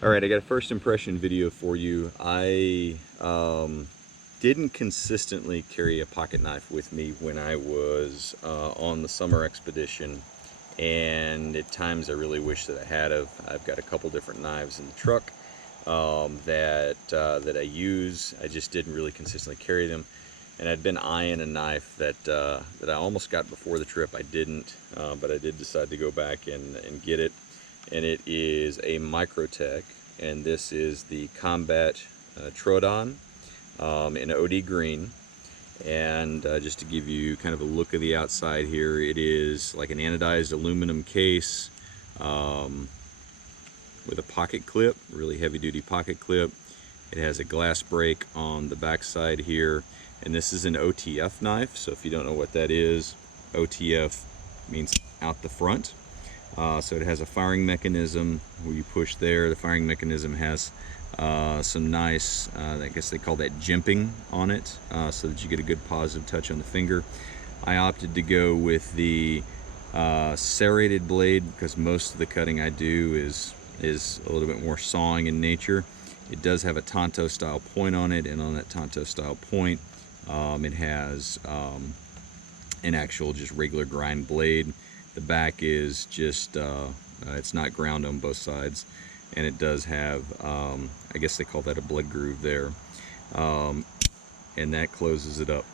Alright, I got a first impression video for you. I didn't consistently carry a pocket knife with me when I was on the summer expedition, and at times I really wish that I had of. I've got a couple different knives in the truck that I use. I just didn't really consistently carry them, and I'd been eyeing a knife that I almost got before the trip. I didn't, but I did decide to go back and get it. And it is a Microtech, and this is the Combat Troodon in OD green. And just to give you kind of a look of the outside here, it is like an anodized aluminum case with a pocket clip, really heavy duty pocket clip. It has a glass break on the back side here, and this is an OTF knife. So if you don't know what that is, OTF means out the front. So it has a firing mechanism where you push there. The firing mechanism has some nice, I guess they call that jimping on it, so that you get a good positive touch on the finger. I opted to go with the serrated blade because most of the cutting I do is a little bit more sawing in nature. It does have a Tonto style point on it, and on that Tonto style point it has an actual just regular grind blade. The back is just, it's not ground on both sides, and it does have, I guess they call that a blood groove there, and that closes it up.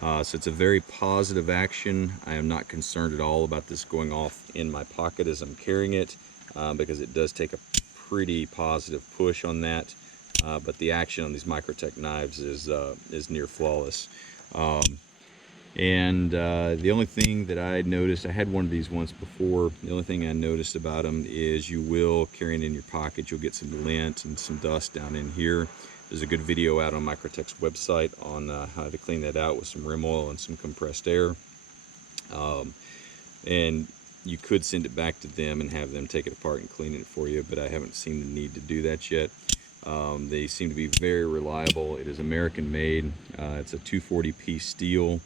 So it's a very positive action. I am not concerned at all about this going off in my pocket as I'm carrying it, because it does take a pretty positive push on that, but the action on these Microtech knives is near flawless. And the only thing that I noticed, I had one of these once before, the only thing I noticed about them is you will, carrying it in your pocket, you'll get some lint and some dust down in here. There's a good video out on Microtech's website on how to clean that out with some rim oil and some compressed air. And you could send it back to them and have them take it apart and clean it for you, but I haven't seen the need to do that yet. They seem to be very reliable. It is American made. It's a 240p steel.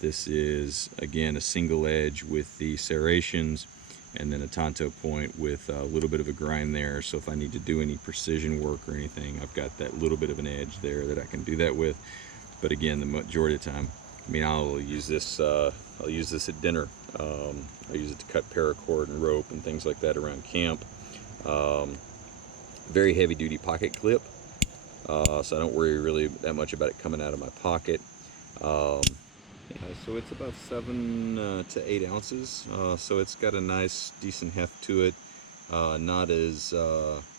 This is, again, a single edge with the serrations, and then a Tonto point with a little bit of a grind there. So if I need to do any precision work or anything, I've got that little bit of an edge there that I can do that with. But again, the majority of the time, I mean, I'll use this at dinner. I use it to cut paracord and rope and things like that around camp. Very heavy duty pocket clip, so I don't worry really that much about it coming out of my pocket. So it's about 7 to 8 ounces, so it's got a nice decent heft to it. Not as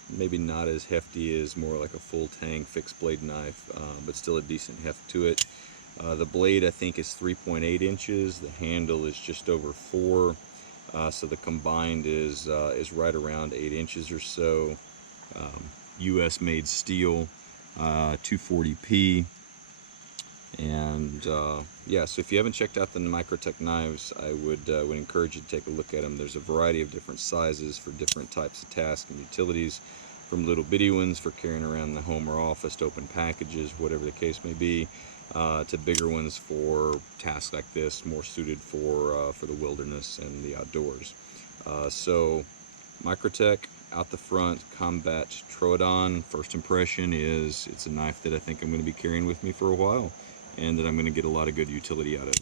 maybe not as hefty as more like a full tang fixed blade knife, but still a decent heft to it. The blade, I think, is 3.8 inches. The handle is just over 4, so the combined is right around 8 inches or so. US made steel, 240p. And yeah, so if you haven't checked out the Microtech knives, I would encourage you to take a look at them. There's a variety of different sizes for different types of tasks and utilities, from little bitty ones for carrying around the home or office to open packages, whatever the case may be, to bigger ones for tasks like this, more suited for the wilderness and the outdoors. So Microtech out the front Combat Troodon. First impression is it's a knife that I think I'm going to be carrying with me for a while, and that I'm going to get a lot of good utility out of.